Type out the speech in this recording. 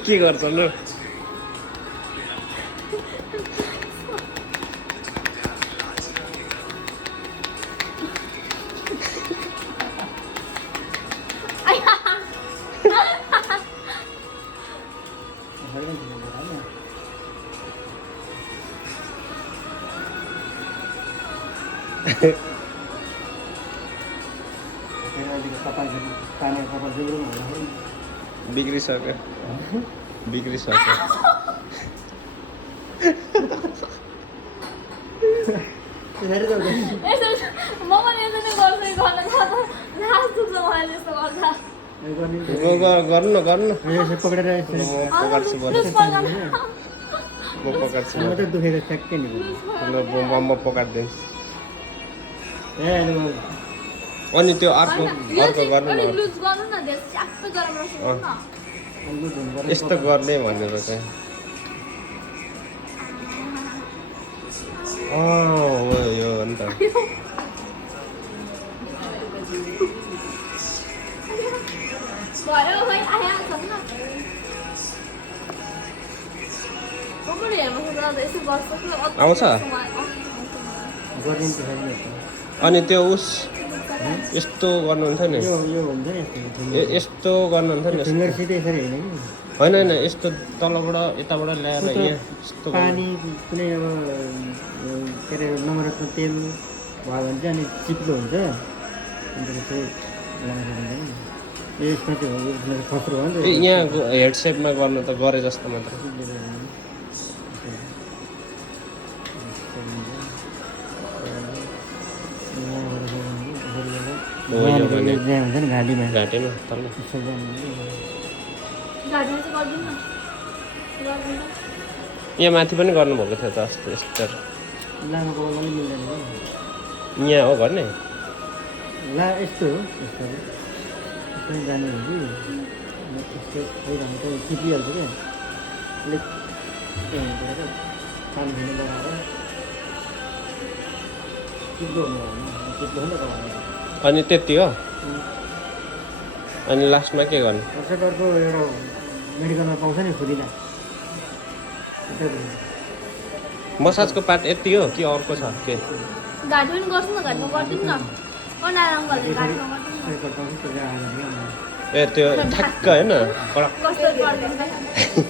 के गर्छ लु बिग्रिसक्यो बिग्रिसक्यो गर्नु न गर्नु पक्रेर पकाड्छु म पकाड्छु दुखेको ठ्याक्कै नि म पकाडिदिन्छु अनि त्यो अर्को अर्को गर्नु न यस्तो गर्ने भनेर चाहिँ हो यो हो नि त आउँछ अनि त्यो उस यस्तो गर्नुहुन्थ्यो नि यस्तो गर्नुहुन्थ्यो नि होइन होइन यस्तो तलबाट यताबाट ल्याएर यहाँ यस्तो पानी कुनै अब के अरे नवरत्न तेल भयो भने चाहिँ अनि चिप्लो हुन्छ अन्त चाहिँ यसमा चाहिँ खतरो हो नि त यहाँ हेड सेपमा गर्नु त गरे जस्तो मात्र हुन्छ नि घाँटीमा घाँटीमा तल यहाँ माथि पनि गर्नुभएको थियो त अस्ति यस्तो लामो कपालमा पनि मिल्दैन यहाँ हो गर्ने ला यस्तो हो यस्तो यस्तो जाने हो कि यस्तो भइरहनु त चिप्लिहाल्छ क्या अलिक पानी खानु लगाएर चिप्लो हुनु हो चिप्लो हुन्छ कपालमा अनि त्यति हो अनि लास्टमा के गर्नु अर्को एउटा मेडिकलमा पाउँछ नि फुदिना मसाजको पार्ट यति हो कि अर्को छ के घाँटी पनि गर्छु न घाँटीमा गरिदिनु न ए त्यो ठ्याक्क होइन कडक कस्तो